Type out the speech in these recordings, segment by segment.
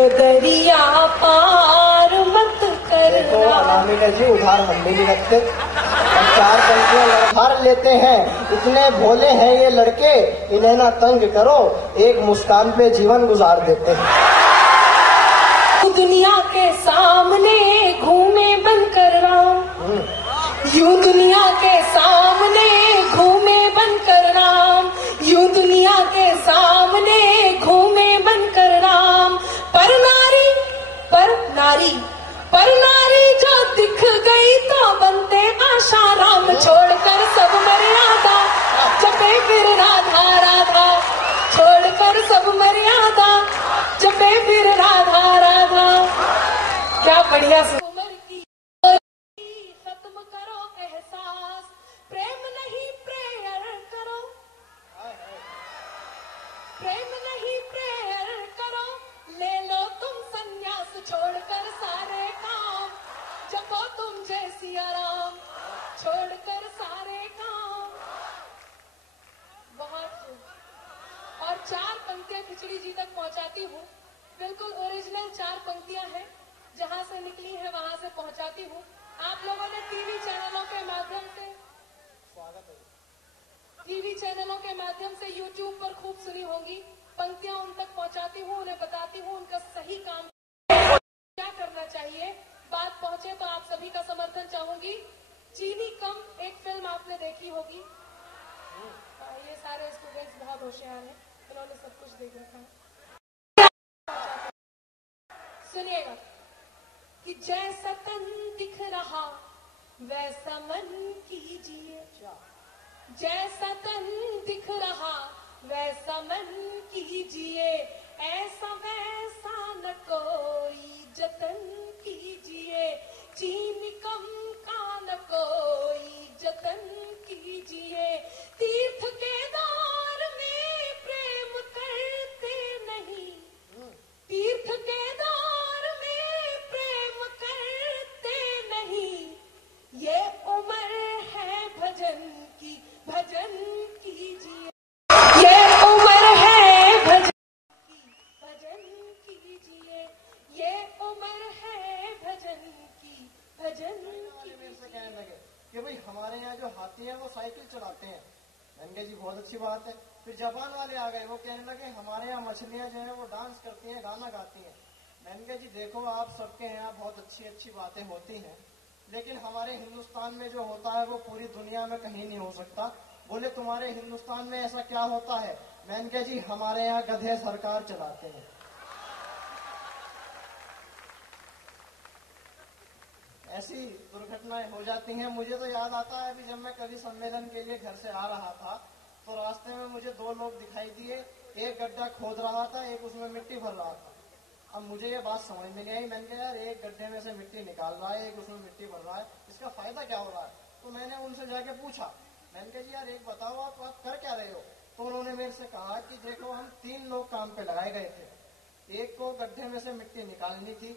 तो दरिया पार मत करना। देखो अनामिका जी उधार हम भी नहीं रखते, हम 4 पंक्तियां उधार लेते हैं। इतने भोले हैं ये लड़के, इन्हें ना तंग करो, एक मुस्कान पे जीवन गुजार देते हैं। दुनिया के सामने घूमे बनकर राम, यूं दुनिया के सामने घूमे बनकर राम, यूं दुनिया के सामने घूमे बनकर राम। पर नारी जो दिख गई तो बनते आशाराम। छोड़कर सब मर्यादा जपे फिर राधा राधा, छोड़कर सब मर्यादा जपे फिर राधा राधा। क्या बढ़िया उम्र की खत्म करो एहसास, प्रेम नहीं प्रेयर करो, प्रेम नहीं प्रेयर करो, ले लो तुम संन्यास। छोड़कर सारे काम जपो तुम जय सिया राम, छोड़कर सारे काम। बहुत और 4 पंक्तियां खिचड़ी जी तक पहुंचाती हूँ, बिल्कुल ओरिजिनल 4 पंक्तियां हैं, जहां से निकली है वहां से पहुंचाती हूँ। आप लोगों ने टीवी चैनलों के माध्यम से, स्वागत है, टीवी चैनलों के माध्यम से यूट्यूब पर खूब सुनी होंगी। पंक्तियां उन तक पहुंचाती हूँ, उन्हें बताती हूँ उनका सही काम क्या करना चाहिए। बात पहुंचे तो आप सभी का समर्थन चाहूंगी। चीनी कम एक फिल्म आपने देखी होगी। ये सारे स्टूडेंट्स बहुत होशियार हैं, इन्होंने सब कुछ देख रखा है। सुनिएगा कि जैसा तन दिख रहा वैसा मन कीजिए, जैसा तन दिख रहा वैसा मन कीजिए, ऐसा वैसा न कोई जतन कीजिए, चीनी कम का न कोई जतन कीजिए। तीर्थ के द्वार में प्रेम करते नहीं, तीर्थ के द्वार में प्रेम करते नहीं, ये उम्र है भजन की, भजन कीजिए। ये उम्र है भजन की, भजन कीजिए, ये उम्र है भजन की, भजन से कहने लगे कि भाई हमारे यहाँ जो हाथी हैं वो साइकिल चलाते हैं। मैंने जी बहुत अच्छी बात है। फिर जापान वाले आ गए, वो कहने लगे हमारे यहाँ मछलियाँ जो है वो डांस करती हैं, गाना गाती हैं। मैंने जी देखो आप सबके यहाँ बहुत अच्छी अच्छी बातें होती हैं, लेकिन हमारे हिंदुस्तान में जो होता है वो पूरी दुनिया में कहीं नहीं हो सकता। बोले तुम्हारे हिंदुस्तान में ऐसा क्या होता है? मैंने जी हमारे यहाँ गधे सरकार चलाते हैं। ऐसी दुर्घटनाएं हो जाती हैं। मुझे तो याद आता है अभी जब मैं कवि सम्मेलन के लिए घर से आ रहा था तो रास्ते में मुझे 2 लोग दिखाई दिए, एक गड्ढा खोद रहा था, एक उसमें मिट्टी भर रहा था। अब मुझे ये बात समझ में नहीं आई। मैंने कहा यार एक गड्ढे में से मिट्टी निकाल रहा है, एक उसमें मिट्टी भर रहा है, इसका फायदा क्या हो रहा है? तो मैंने उनसे जाके पूछा, मैंने कहा जी यार एक बताओ आप कर क्या रहे हो? तो उन्होंने मेरे से कहा कि देखो हम 3 लोग काम पे लगाए गए थे, एक को गड्ढे में से मिट्टी निकालनी थी,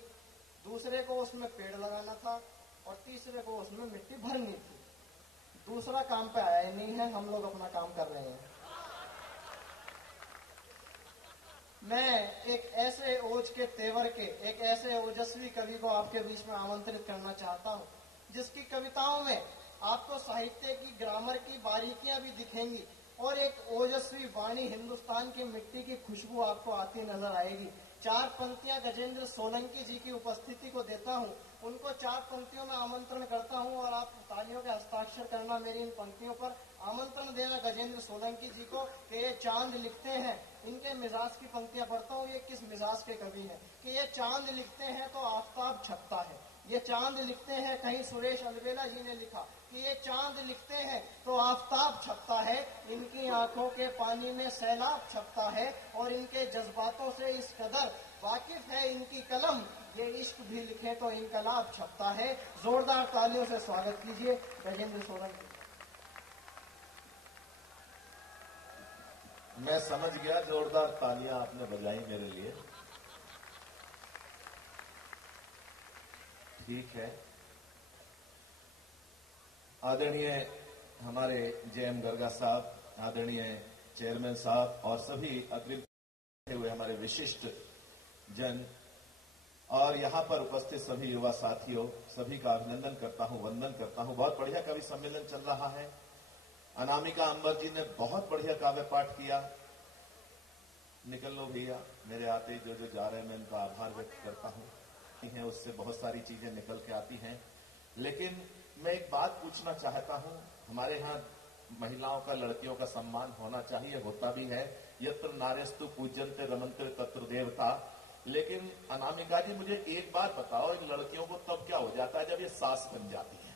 दूसरे को उसमें पेड़ लगाना था और तीसरे को उसमें मिट्टी भरनी थी। दूसरा काम पे आया ही नहीं है, हम लोग अपना काम कर रहे हैं। मैं एक ऐसे ओज के तेवर के, एक ऐसे ओजस्वी कवि को आपके बीच में आमंत्रित करना चाहता हूँ जिसकी कविताओं में आपको साहित्य की, ग्रामर की बारीकियां भी दिखेंगी और एक ओजस्वी वाणी, हिंदुस्तान की मिट्टी की खुशबू आपको आती नजर आएगी। 4 पंक्तियां गजेंद्र सोलंकी जी की उपस्थिति को देता हूं, उनको 4 पंक्तियों में आमंत्रण करता हूं और आप तालियों के हस्ताक्षर करना मेरी इन पंक्तियों पर। आमंत्रण देना गजेंद्र सोलंकी जी को कि ये चांद लिखते हैं, इनके मिजाज की पंक्तियां पढ़ता हूं, ये किस मिजाज के कवि हैं कि ये चांद लिखते हैं तो आफताब छपता है, ये चांद लिखते हैं, कहीं सुरेश अलवेला जी ने लिखा कि ये चांद लिखते हैं तो आफताब छपता है, इनकी आंखों के पानी में सैलाब छपता है और इनके जज्बातों से इस कदर वाकिफ है इनकी कलम, ये इश्क भी लिखे तो इनकलाब छपता है। जोरदार तालियों से स्वागत कीजिए गजेंद्र सोलंकी। मैं समझ गया, जोरदार तालियां आपने बजाई मेरे लिए। ठीक है। आदरणीय हमारे जेएम गर्गा साहब, आदरणीय चेयरमैन साहब और सभी अतिरिक्त हुए हमारे विशिष्ट जन, और यहाँ पर उपस्थित सभी युवा साथियों, सभी का अभिनंदन करता हूँ, वंदन करता हूँ। बहुत बढ़िया कवि सम्मेलन चल रहा है। अनामिका अंबर जी ने बहुत बढ़िया काव्य पाठ किया। निकल लो भैया, मेरे आते जो जो जा रहे हैं मैं उनका आभार व्यक्त करता हूँ। उससे बहुत सारी चीजें निकल के आती हैं। लेकिन मैं एक बात पूछना चाहता हूँ। हमारे यहाँ महिलाओं का, लड़कियों का सम्मान होना चाहिए, होता भी है। यत्र नार्यस्तु पूज्यन्ते रमन्ते तत्र देवता। लेकिन अनामिका जी, मुझे एक बात बताओ, इन लड़कियों को तब क्या हो जाता है जब ये सास बन जाती है?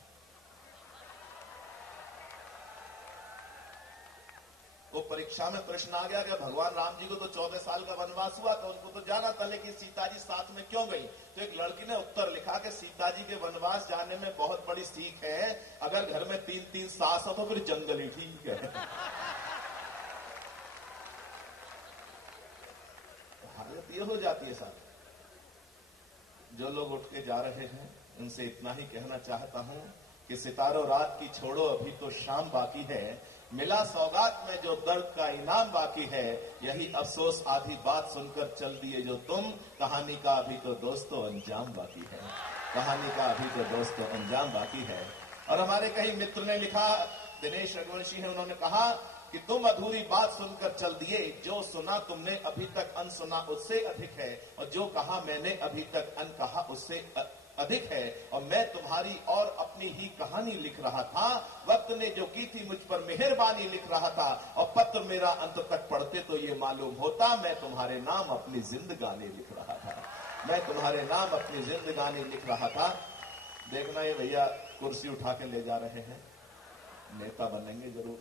वो परीक्षा में प्रश्न आ गया कि भगवान राम जी को तो 14 साल का वनवास हुआ था, उनको तो जाना था, लेकिन सीता जी साथ में क्यों गई? तो एक लड़की ने उत्तर लिखा कि सीता जी के वनवास जाने में बहुत बड़ी सीख है, अगर घर में 3-3 सास हो तो फिर जंगल ही ठीक है। हालत ये हो जाती है साहब। जो लोग उठ के जा रहे हैं उनसे इतना ही कहना चाहता हूं कि सितारों रात की छोड़ो, अभी तो शाम बाकी है। मिला सौगात में जो दर्द का इनाम बाकी है, यही अफसोस आधी बात सुनकर चल दिए जो तुम। कहानी का अभी तो दोस्तों अंजाम बाकी है, कहानी का अभी तो दोस्तों अंजाम बाकी है। और हमारे कई मित्र ने लिखा, दिनेश रघुवंशी है, उन्होंने कहा कि तुम अधूरी बात सुनकर चल दिए, जो सुना तुमने अभी तक अनसुना उससे अधिक है, और जो कहा मैंने अभी तक अनकहा उससे अधिक है। और मैं तुम्हारी और अपनी ही कहानी लिख रहा था, वक्त ने जो की थी मुझ पर मेहरबानी लिख रहा था, और पत्र मेरा अंत तक पढ़ते तो ये मालूम होता, मैं तुम्हारे नाम अपनी जिंदगानी लिख रहा था, मैं तुम्हारे नाम अपनी जिंदगानी लिख रहा था। देखना ये भैया कुर्सी उठा के ले जा रहे हैं, नेता बनेंगे जरूर।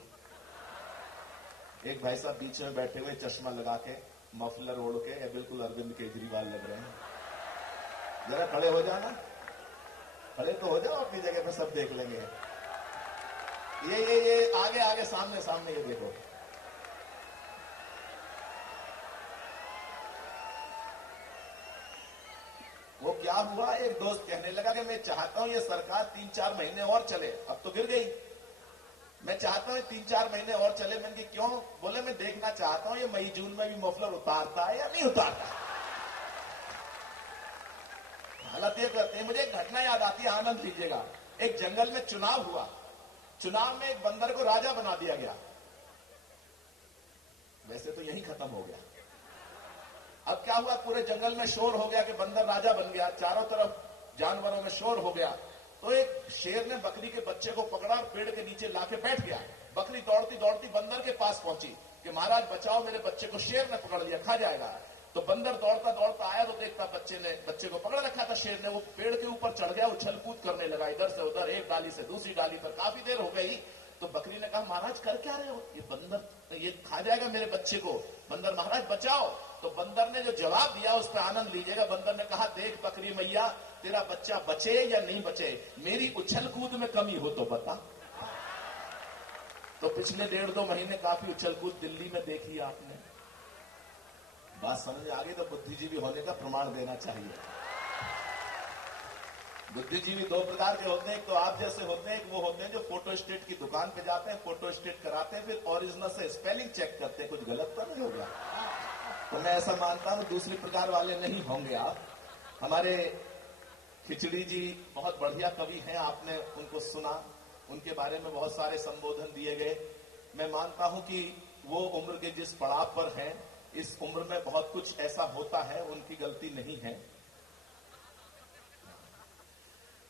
एक भाई साहब बीच में बैठे हुए, चश्मा लगा के, मफलर ओढ़ के, बिल्कुल अरविंद केजरीवाल लग रहे हैं। जरा खड़े हो जाना, खड़े तो हो जाओ अपनी जगह पे, सब देख लेंगे। ये आगे आगे, सामने सामने, ये देखो। वो क्या हुआ, एक दोस्त कहने लगा कि मैं चाहता हूं ये सरकार 3-4 महीने और चले, अब तो गिर गई, मैं चाहता हूं 3-4 महीने और चले। मैंने कहा क्यों? बोले मैं देखना चाहता हूं ये मई जून में भी मफलर उतारता है या नहीं उतारता। हालत ये करते हैं। मुझे एक घटना याद आती है, आनंद लीजिएगा। एक जंगल में चुनाव हुआ, चुनाव में एक बंदर को राजा बना दिया गया। वैसे तो यही खत्म हो गया। अब क्या हुआ, पूरे जंगल में शोर हो गया कि बंदर राजा बन गया, चारों तरफ जानवरों में शोर हो गया। तो एक शेर ने बकरी के बच्चे को पकड़ा और पेड़ के नीचे लाके बैठ गया। बकरी दौड़ती दौड़ती बंदर के पास पहुंची कि महाराज बचाओ, मेरे बच्चे को शेर ने पकड़ लिया, खा जाएगा। तो बंदर दौड़ता दौड़ता आया तो देखता बच्चे को पकड़ रखा था शेर ने। वो पेड़ के ऊपर चढ़ गया, उछल कूद करने लगा इधर से उधर, एक डाली से दूसरी डाली पर। काफी देर हो गई तो बकरी ने कहा, महाराज कर क्या रहे हो, ये बंदर ये खा जाएगा मेरे बच्चे को। बंदर, महाराज बचाओ। तो बंदर ने जो जवाब दिया उस पर आनंद लीजिएगा। बंदर ने कहा, देख बकरी मैया, तेरा बच्चा बचे या नहीं बचे, मेरी उछल कूद में कमी हो तो बता। तो पिछले 1.5-2 महीने काफी उछल कूद दिल्ली में देखी आपने। बात समझ आ गई तो बुद्धिजीवी होने का प्रमाण देना चाहिए। बुद्धिजीवी 2 प्रकार के होते हैं, एक तो आप जैसे होते हैं, एक वो होते हैं जो फोटो स्टेट की दुकान पे जाते हैं, फोटो स्टेट कराते हैं, फिर ओरिजिनल से स्पेलिंग चेक करते हैं, कुछ गलत तो नहीं हो गया। तो मैं ऐसा मानता हूं दूसरी प्रकार वाले नहीं होंगे आप। हमारे खिचड़ी जी बहुत बढ़िया कवि हैं, आपने उनको सुना, उनके बारे में बहुत सारे संबोधन दिए गए। मैं मानता हूं कि वो उम्र के जिस पड़ाव पर हैं, इस उम्र में बहुत कुछ ऐसा होता है, उनकी गलती नहीं है।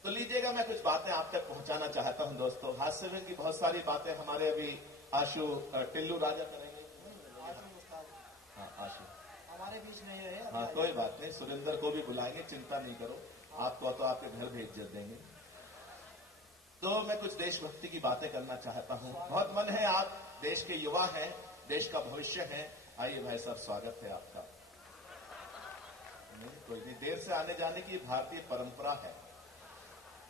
तो लीजिएगा, मैं कुछ बातें आप तक पहुंचाना चाहता हूं दोस्तों। हास्य में की बहुत सारी बातें हमारे अभी आशु टिल्लू राजा करेंगे। हाँ आशु हमारे बीच में है। हाँ कोई बात नहीं, सुरेंद्र को भी बुलाएंगे, चिंता नहीं करो, आपको तो आपके घर भेज देंगे। तो मैं कुछ देशभक्ति की बातें करना चाहता हूं। बहुत मन है, आप देश के युवा हैं, देश का भविष्य है। आइए भाई साहब, स्वागत है आपका। नहीं कोई नहीं, देर से आने जाने की भारतीय परंपरा है।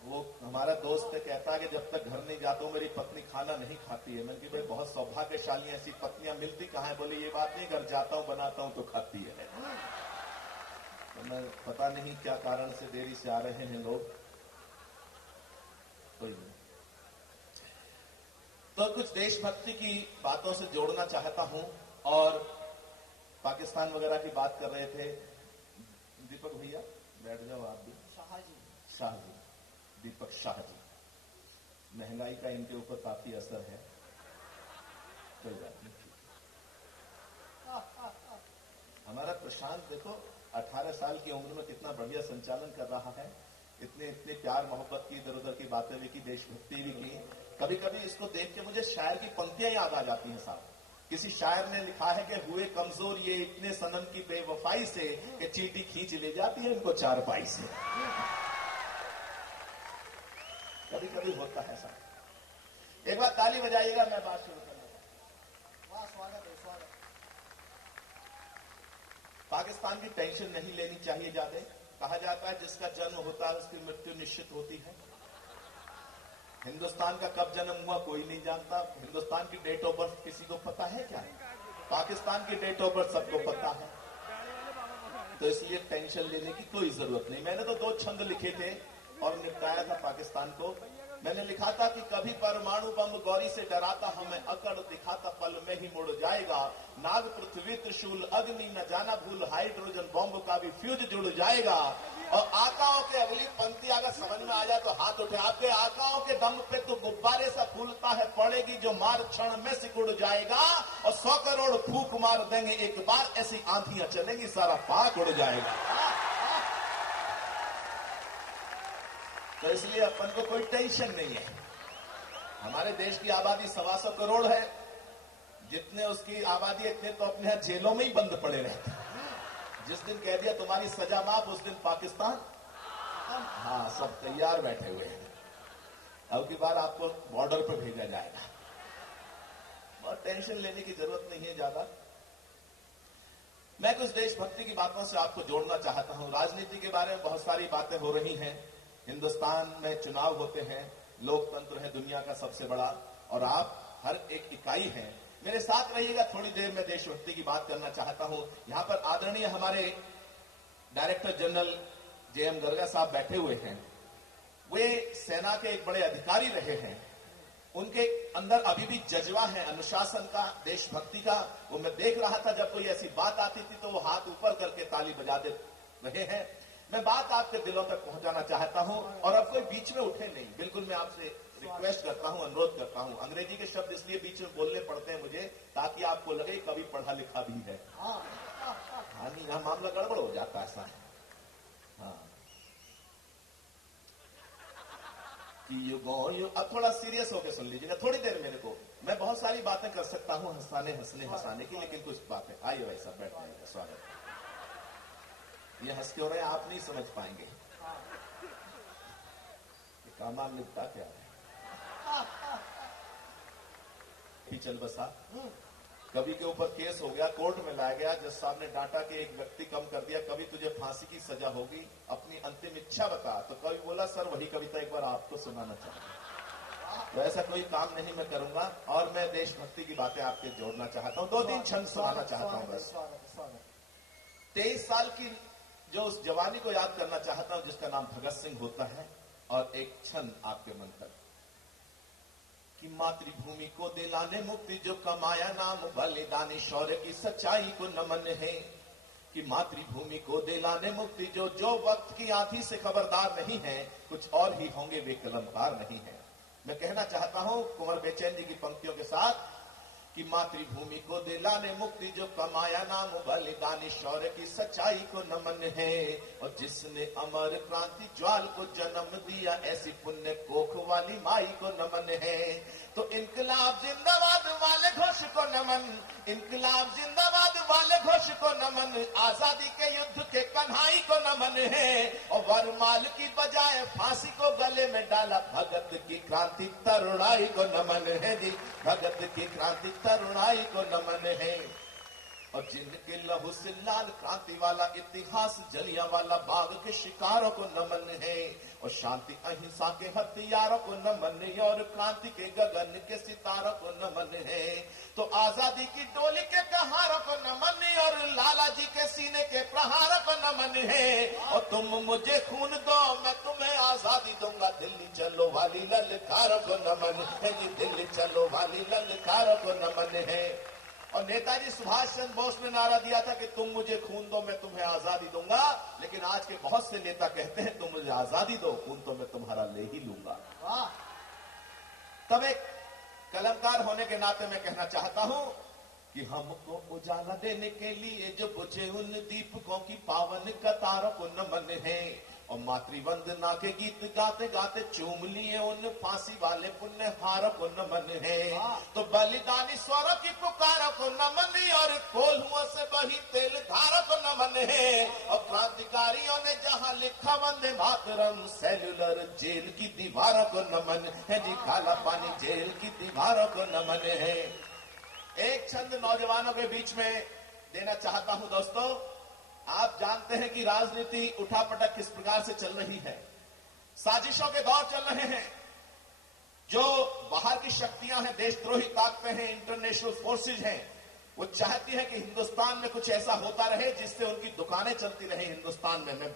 वो हमारा दोस्त कहता है कि जब तक घर नहीं जाता हूं मेरी पत्नी खाना नहीं खाती है। मैंने कहा भाई बहुत सौभाग्यशाली ऐसी पत्नियां मिलती कहां है? बोले ये बात नहीं, घर जाता हूं बनाता हूं तो खाती है। तो मैं पता नहीं क्या कारण से देरी से आ रहे हैं लोग, कोई नहीं। तो कुछ देशभक्ति की बातों से जोड़ना चाहता हूं। और पाकिस्तान वगैरह की बात कर रहे थे दीपक भैया, बैठ जाओ आप भी। शाह जी। शाह जी, दीपक शाह जी। महंगाई का इनके ऊपर काफी असर है, कोई बात नहीं। हमारा प्रशांत देखो 18 साल की उम्र में कितना बढ़िया संचालन कर रहा है, इतने इतने प्यार मोहब्बत की, इधर उधर की बातें भी की, देशभक्ति भी की। कभी कभी इसको देख के मुझे शायर की पंक्तियां याद आ जाती हैं साहब। किसी शायर ने लिखा है कि हुए कमजोर ये इतने सनम की बेवफाई से कि चींटी खींच ले जाती है इनको चारपाई से। कभी कभी होता है साहब। एक बार ताली बजाइएगा, मैं बात शुरू करना। वाह, स्वागत है, स्वागत। पाकिस्तान की टेंशन नहीं लेनी चाहिए ज्यादा। कहा जाता है जिसका जन्म होता है उसकी मृत्यु निश्चित होती है। हिंदुस्तान का कब जन्म हुआ कोई नहीं जानता। हिंदुस्तान की डेट ऑफ बर्थ किसी को पता है क्या? पाकिस्तान की डेट ऑफ बर्थ सबको पता है। तो इसलिए टेंशन लेने की कोई जरूरत नहीं। मैंने तो 2 छंद लिखे थे और निपटाया था पाकिस्तान को। मैंने लिखा था कि कभी परमाणु बम गौरी से डराता, हमें अकड़ दिखाता, पल में ही मुड़ जाएगा। नाग पृथ्वी त्रिशूल अग्नि न जाना भूल, हाइड्रोजन बॉम्ब का भी फ्यूज जुड़ जाएगा। और आकाओं के अगली पंक्ति अगर समझ में आ जाए तो हाथ उठे। आपके आकाओं के दम पे तो गुब्बारे सा फूलता है, पड़ेगी जो मार क्षण में सिकुड़ जाएगा। और 100 करोड़ फूक मार देंगे एक बार, ऐसी आंधियां चलेंगी सारा पाक उड़ जाएगा। तो इसलिए अपन को कोई टेंशन नहीं है। हमारे देश की आबादी 125 करोड़ है। जितने उसकी आबादी इतने तो अपने यहां जेलों में ही बंद पड़े रहते हैं। जिस दिन कह दिया तुम्हारी सजा माफ, उस दिन पाकिस्तान, हाँ, सब तैयार बैठे हुए हैं। अब की बार आपको बॉर्डर पर भेजा जाएगा। बहुत टेंशन लेने की जरूरत नहीं है ज्यादा। मैं कुछ देशभक्ति की बातों से आपको जोड़ना चाहता हूं। राजनीति के बारे में बहुत सारी बातें हो रही हैं। हिंदुस्तान में चुनाव होते हैं, लोकतंत्र है दुनिया का सबसे बड़ा, और आप हर एक इकाई हैं। मेरे साथ रहिएगा, थोड़ी देर में देशभक्ति की बात करना चाहता हूं। यहां पर आदरणीय हमारे डायरेक्टर जनरल जेएम गर्गा साहब बैठे हुए हैं। वे सेना के एक बड़े अधिकारी रहे हैं। उनके अंदर अभी भी जज्बा है अनुशासन का, देशभक्ति का। वो मैं देख रहा था, जब कोई ऐसी बात आती थी तो वो हाथ ऊपर करके ताली बजा दे रहे हैं। मैं बात आपके दिलों तक पहुंचाना चाहता हूं, और अब कोई बीच में उठे नहीं। बिल्कुल मैं आपसे रिक्वेस्ट करता हूं, अनुरोध करता हूं। अंग्रेजी के शब्द इसलिए बीच में बोलने पड़ते हैं मुझे, ताकि आपको लगे कभी पढ़ा लिखा भी है। हाँ नहीं, यहां मामला गड़बड़ हो जाता है ऐसा है। हाँ, अब थोड़ा सीरियस होकर सुन लीजिएगा थोड़ी देर मेरे को। मैं बहुत सारी बातें कर सकता हूं हंसाने की, लेकिन कुछ बातें। आइए भाई साहब, बैठ जाइएगा, स्वागत। ये हंस के हो रहे हैं, आप नहीं समझ पाएंगे ये काम निपटा क्या है। चल बसा, कभी के ऊपर केस हो गया, कोर्ट में लाया गया, जज साहब ने डांटा कि एक व्यक्ति कम कर दिया, कभी तुझे फांसी की सजा होगी, अपनी अंतिम इच्छा बता। तो कभी बोला सर वही कविता एक बार आपको सुनाना चाहता हूं। तो ऐसा कोई काम नहीं मैं करूंगा, और मैं देशभक्ति की बातें आपके जोड़ना चाहता हूं। 2-3 छंद सुनाना चाहता हूं बस। 23 साल की जो उस जवानी को याद करना चाहता हूं जिसका नाम भगत सिंह होता है। और एक छंद आपके मन तक कि मातृभूमि को दिलाने मुक्ति जो कमाया नाम बलिदानी, शौर्य की सच्चाई को नमन है। कि मातृभूमि को दिलाने मुक्ति जो वक्त की आंधी से खबरदार नहीं है, कुछ और ही होंगे वे कलमकार नहीं है। मैं कहना चाहता हूं कुंवर बेचैन जी की पंक्तियों के साथ कि मातृभूमि को दिलाने मुक्ति जो कमाया नाम बलिदानी, शौर्य की सच्चाई को नमन है। और जिसने अमर क्रांति ज्वाल को जन्म दिया, ऐसी पुण्य कोख वाली माई को नमन है। तो इनकलाब जिंदाबाद वाले घोष को नमन, इनकलाब जिंदाबाद वाले घोष को नमन, आजादी के युद्ध के कन्हाई को नमन है। और वरमाल की बजाय फांसी को गले में डाला, भगत की क्रांति तरुणाई को नमन है जी, भगत की क्रांति तरुणाई को नमन है। और जिनके लहू से लाल क्रांति वाला इतिहास, जलियांवाला बाग के शिकारों को नमन है। और शांति अहिंसा के हथियारों को नमन है, और क्रांति के गगन के सितारों को नमन है। तो आजादी की डोली के कहारों को नमन है, और लाला जी के सीने के प्रहारों को नमन है। और तुम मुझे खून दो मैं तुम्हें आजादी दूंगा, दिल्ली चलो वाली ललकारों को नमन है जी, दिल्ली चलो वाली ललकारों को नमन है। और नेताजी सुभाष चंद्र बोस ने नारा दिया था कि तुम मुझे खून दो मैं तुम्हें आजादी दूंगा, लेकिन आज के बहुत से नेता कहते हैं तुम मुझे आजादी दो, खून तो मैं तुम्हारा ले ही लूंगा। तब एक कलमकार होने के नाते मैं कहना चाहता हूं कि हमको उजाला देने के लिए जो बुझे उन दीपकों की पावन कतारों को नमन है, और मातृवंदना के गीत गाते गाते चूम लिए उन फांसी वाले पुण्यहारों को नमन है। तो बलिदानी स्वरों की पुकारों को नमन, और कोल्हुओं से बही तेल धारों को नमन है। और क्रांतिकारियों ने जहां लिखा वंदे मातरम, सेल्यूलर जेल की दीवारों को नमन है जी, काला पानी जेल की दीवारों को नमन है। एक छंद नौजवानों के बीच में देना चाहता हूं। दोस्तों, आप जानते हैं कि राजनीति उठापटक किस प्रकार से चल रही है। साजिशों के दौर चल रहे हैं। जो बाहर की शक्तियां हैं, देशद्रोही ताकतें हैं, इंटरनेशनल फोर्सेज हैं, वो चाहती है कि हिंदुस्तान में कुछ ऐसा होता रहे जिससे उनकी दुकानें चलती रहे हिंदुस्तान में। मैं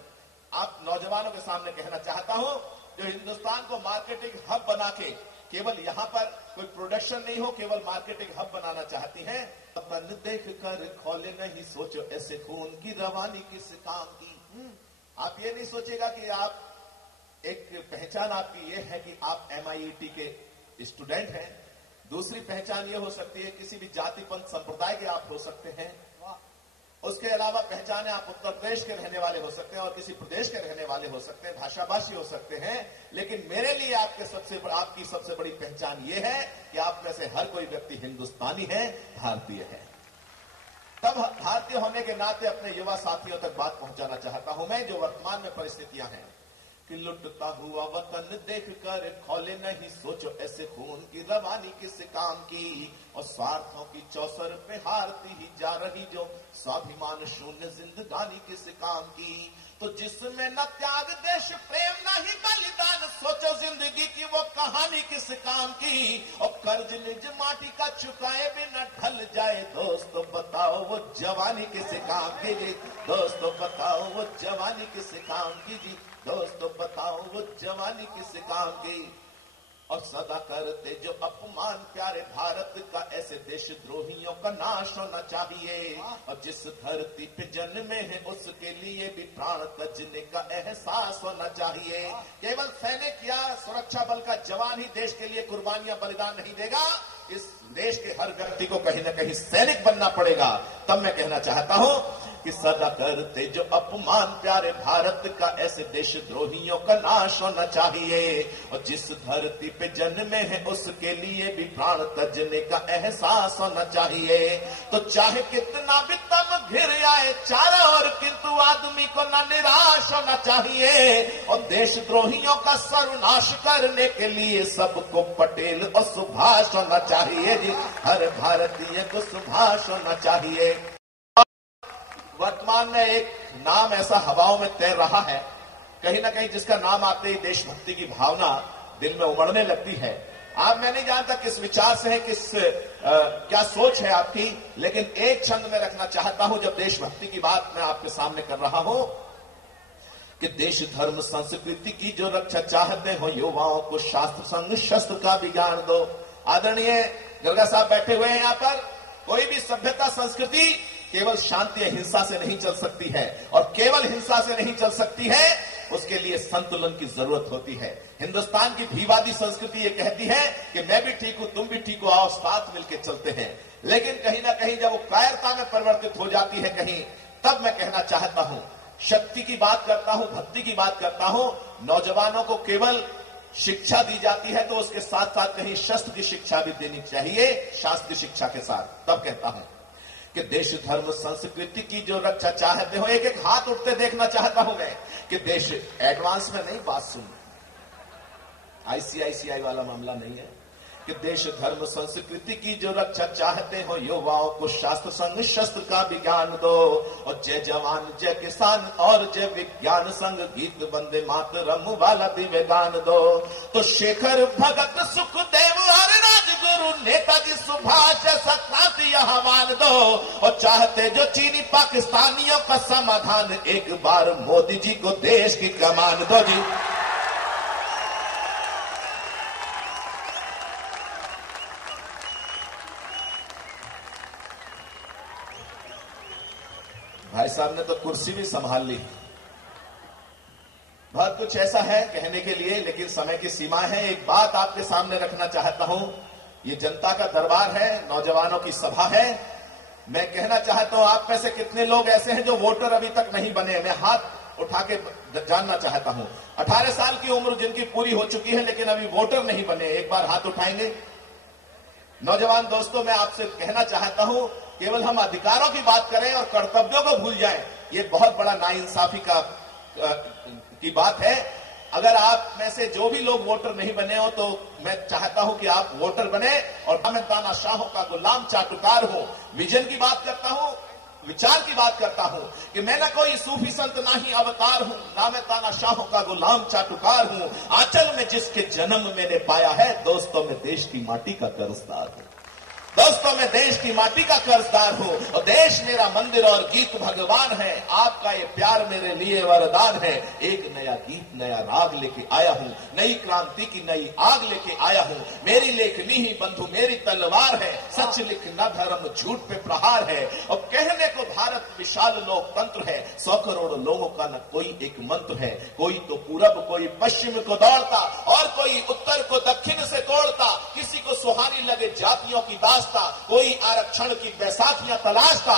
आप नौजवानों के सामने कहना चाहता हूं, जो हिंदुस्तान को मार्केटिंग हब बना के केवल यहां पर कोई प्रोडक्शन नहीं हो, केवल मार्केटिंग हब बनाना चाहती हैं, अपन देख कर खोले नहीं सोचो ऐसे खून की रवानी किस काम की। आप ये नहीं सोचेगा कि आप एक पहचान आपकी ये है कि आप MIT के स्टूडेंट हैं। दूसरी पहचान ये हो सकती है किसी भी जाति पंथ संप्रदाय के आप हो सकते हैं। उसके अलावा पहचाने आप उत्तर प्रदेश के रहने वाले हो सकते हैं और किसी प्रदेश के रहने वाले हो सकते हैं, भाषाभाषी हो सकते हैं। लेकिन मेरे लिए आपकी सबसे बड़ी पहचान ये है कि आप में से हर कोई व्यक्ति हिंदुस्तानी है, भारतीय है। तब भारतीय होने के नाते अपने युवा साथियों तक बात पहुंचाना चाहता हूं मैं, जो वर्तमान में परिस्थितियां हैं कि लुटता हुआ वतन देख कर खोले नहीं सोचो ऐसे खून की रवानी किस काम की, और स्वार्थों की चौसर पे हारती ही जा रही जो स्वाभिमान शून्य जिंदगानी किस काम की। तो जिसमें न त्याग देश प्रेम न ही बलिदान, सोचो जिंदगी की वो कहानी किस काम की। और कर्ज निज माटी का चुकाए बिना ढल जाए, दोस्तों बताओ वो जवानी किस काम की जी, दोस्तों बताओ वो जवानी किस काम की जी, दोस्तों बताओ वो जवानी किस काम की। और सदा करते जो अपमान प्यारे भारत का, ऐसे देशद्रोहियों का नाश होना चाहिए। और जिस धरती पे जन्मे हैं उसके लिए भी प्राण तजने का एहसास होना चाहिए। केवल सैनिक या सुरक्षा बल का जवान ही देश के लिए कुर्बानियां बलिदान नहीं देगा, इस देश के हर व्यक्ति को कहीं न कहीं सैनिक बनना पड़ेगा। तब मैं कहना चाहता हूं कि सदा करते जो अपमान प्यारे भारत का, ऐसे देशद्रोहियों का नाश होना चाहिए। और जिस धरती पे जन्मे हैं उसके लिए भी प्राण तजने का एहसास होना चाहिए। तो चाहे कितना भी तम घिर आए चारों ओर, किंतु आदमी को न निराश होना चाहिए। और देशद्रोहियों का सर्वनाश करने के लिए सबको पटेल और सुभाष होना चाहिए जी, हर भारतीय को सुभाष होना चाहिए। वर्तमान में एक नाम ऐसा हवाओं में तैर रहा है, कहीं ना कहीं जिसका नाम आते ही देशभक्ति की भावना दिल में उमड़ने लगती है। आप मैं नहीं जानता किस विचार से है, क्या सोच है आपकी, लेकिन एक छंद में रखना चाहता हूं जब देशभक्ति की बात मैं आपके सामने कर रहा हूं कि देश धर्म संस्कृति की जो रक्षा चाहते हो, युवाओं को शास्त्र संग शस्त्र का भी ज्ञान दो। आदरणीय गर्गा साहब बैठे हुए हैं यहाँ पर। कोई भी सभ्यता संस्कृति केवल शांति या हिंसा से नहीं चल सकती है, और केवल हिंसा से नहीं चल सकती है, उसके लिए संतुलन की जरूरत होती है। हिंदुस्तान की भीवादी संस्कृति ये कहती है कि मैं भी ठीक हूं, तुम भी ठीक हो, आओ साथ मिलकर चलते हैं। लेकिन कहीं ना कहीं जब वो कायरता में परिवर्तित हो जाती है कहीं, तब मैं कहना चाहता हूं, शक्ति की बात करता हूं, भक्ति की बात करता हूं। नौजवानों को केवल शिक्षा दी जाती है तो उसके साथ साथ कहीं शस्त्र की शिक्षा भी देनी चाहिए, शास्त्र की शिक्षा के साथ। तब कहता हूं कि देश धर्म संस्कृति की जो रक्षा चाहते हो, एक एक हाथ उठते देखना चाहता हूं मैं कि देश एडवांस में नहीं बात सुन, ICICI वाला मामला नहीं है, कि देश धर्म संस्कृति की जो रक्षा चाहते हो, युवाओं को शास्त्र संग शस्त्र का भी ज्ञान दो। और जय जवान जय किसान और जय विज्ञान संग गीत वंदे मातरम वाला दिव्य गान दो। तो शेखर भगत सुखदेव और राजगुरु नेताजी सुभाष ऐसा क्रांति यहाँ मान दो। और चाहते जो चीनी पाकिस्तानियों का समाधान, एक बार मोदी जी को देश की कमान दो जी। भाई साहब ने तो कुर्सी भी संभाल ली। बहुत कुछ ऐसा है कहने के लिए, लेकिन समय की सीमा है। एक बात आपके सामने रखना चाहता हूं, ये जनता का दरबार है, नौजवानों की सभा है। मैं कहना चाहता हूं, आप में से कितने लोग ऐसे हैं जो वोटर अभी तक नहीं बने? मैं हाथ उठा के जानना चाहता हूं। 18 साल की उम्र जिनकी पूरी हो चुकी है लेकिन अभी वोटर नहीं बने, एक बार हाथ उठाएंगे। नौजवान दोस्तों, मैं आपसे कहना चाहता हूं, केवल हम अधिकारों की बात करें और कर्तव्यों को भूल जाएं, ये बहुत बड़ा नाइंसाफी की बात है। अगर आप में से जो भी लोग वोटर नहीं बने हो तो मैं चाहता हूं कि आप वोटर बने और मैं तानाशाहों का गुलाम चाटुकार हूं। विजन की बात करता हूं, विचार की बात करता हूं कि मैं ना कोई सूफी संत ना ही अवतार हूं, ना मैं तानाशाहों का गुलाम चाटुकार हूं। आंचल में जिसके जन्म मैंने पाया है, दोस्तों में देश की माटी का कर्जदार हूं। दोस्तों, मैं देश की माटी का कर्जदार हूं और देश मेरा मंदिर और गीत भगवान है। आपका ये प्यार मेरे लिए वरदान है। एक नया गीत, नया राग लेके आया हूं, नई क्रांति की नई आग लेके आया हूं। मेरी लेखनी ही बंधु मेरी तलवार है, सच लिखना धर्म झूठ पे प्रहार है। और कहने को भारत विशाल लोकतंत्र है, 100 करोड़ लोगों का न कोई एक मंत्र है। कोई तो पूरब, कोई पश्चिम को दौड़ता और कोई उत्तर को दक्षिण से तोड़ता। किसी को सुहानी लगे जातियों की दास्ता, कोई आरक्षण की बैसाखियां तलाशता।